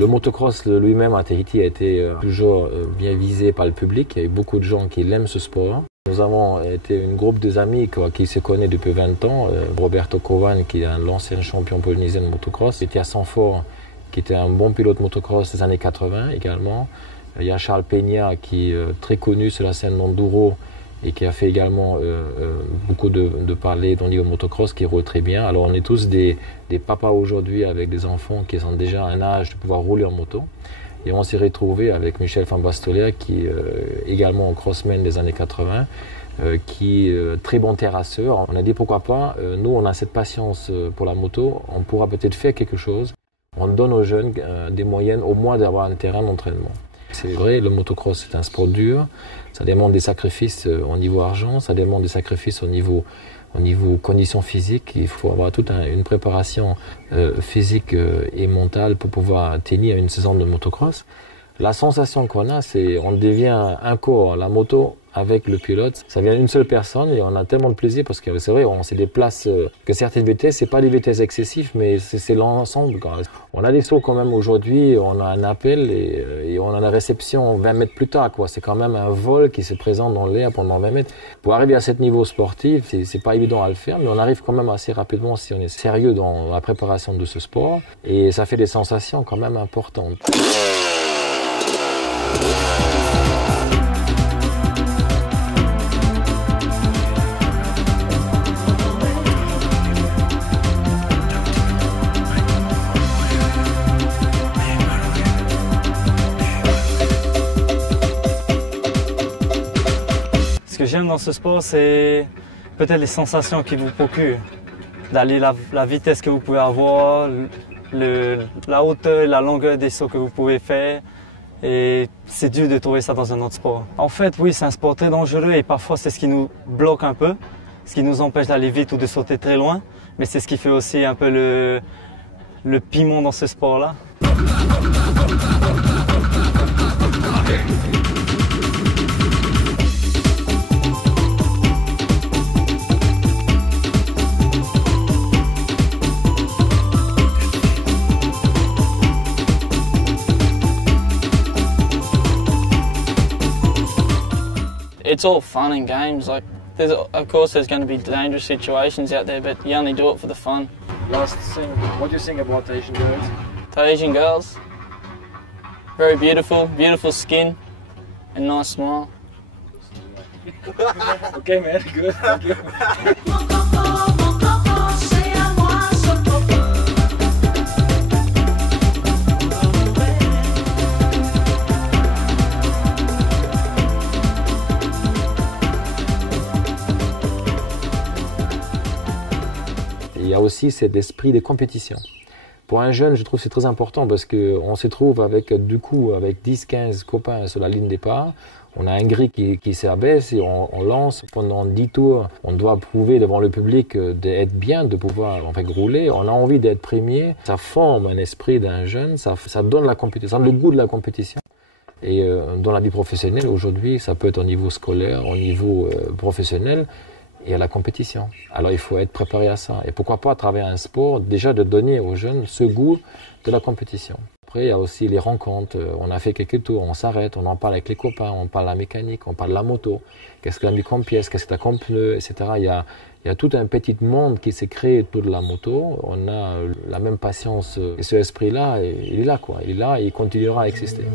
Le motocross lui-même à Tahiti a été toujours bien visé par le public. Il y a eu beaucoup de gens qui aiment ce sport. Nous avons été un groupe d'amis qui se connaît depuis 20 ans. Roberto Covan, qui est l'ancien champion polynésien de motocross. Était à Sanford, qui était un bon pilote motocross des années 80 également. Il y a Charles Peña, qui est très connu sur la scène d'enduro et qui a fait également beaucoup de parler dans le niveau motocross, qui roule très bien. Alors on est tous des papas aujourd'hui avec des enfants qui sont déjà à un âge de pouvoir rouler en moto. Et on s'est retrouvé avec Michel Fambastolia, qui est également au crossman des années 80, qui est très bon terrasseur. On a dit pourquoi pas, nous on a cette patience pour la moto, on pourra peut-être faire quelque chose. On donne aux jeunes des moyens au moins d'avoir un terrain d'entraînement. C'est vrai, le motocross c'est un sport dur, ça demande des sacrifices au niveau argent, ça demande des sacrifices au niveau conditions physiques. Il faut avoir toute une préparation physique et mentale pour pouvoir tenir une saison de motocross. La sensation qu'on a, c'est on devient un corps, la moto avec le pilote. Ça vient d'une seule personne et on a tellement de plaisir parce que c'est vrai, on se déplace que certaines vitesses, c'est pas des vitesses excessives, mais c'est l'ensemble. On a des sauts quand même aujourd'hui, on a un appel et on a la réception 20 mètres plus tard, quoi. C'est quand même un vol qui se présente dans l'air pendant 20 mètres. Pour arriver à ce niveau sportif, c'est pas évident à le faire, mais on arrive quand même assez rapidement si on est sérieux dans la préparation de ce sport et ça fait des sensations quand même importantes. Ce que j'aime dans ce sport, c'est peut-être les sensations qu'il vous procure, d'aller la vitesse que vous pouvez avoir, la hauteur, la longueur des sauts que vous pouvez faire. Et c'est dur de trouver ça dans un autre sport. En fait, oui, c'est un sport très dangereux et parfois c'est ce qui nous bloque un peu, ce qui nous empêche d'aller vite ou de sauter très loin. Mais c'est ce qui fait aussi un peu le piment dans ce sport-là. It's all fun and games. Like, of course, there's going to be dangerous situations out there, but you only do it for the fun. Last thing, what do you think about Tahitian girls? Tahitian girls, very beautiful, beautiful skin, and nice smile. Okay, man, good. Thank you. Il y a aussi cet esprit de compétition. Pour un jeune, je trouve que c'est très important parce qu'on se trouve avec 10-15 copains sur la ligne départ. On a un grille qui s'abaisse et on lance pendant 10 tours. On doit prouver devant le public d'être bien, de pouvoir rouler. On a envie d'être premier. Ça forme un esprit d'un jeune, ça donne la compétition, ça donne le goût de la compétition. Et dans la vie professionnelle, aujourd'hui, ça peut être au niveau scolaire, au niveau professionnel. Et à la compétition. Alors il faut être préparé à ça. Et pourquoi pas à travers un sport, déjà de donner aux jeunes ce goût de la compétition. Après il y a aussi les rencontres, on a fait quelques tours, on s'arrête, on en parle avec les copains, on parle de la mécanique, on parle de la moto, qu'est-ce que tu as mis comme pièce, qu'est-ce que tu as comme pneu, etc. Il y a tout un petit monde qui s'est créé autour de la moto, on a la même patience et ce esprit-là, il est là quoi, il est là et il continuera à exister.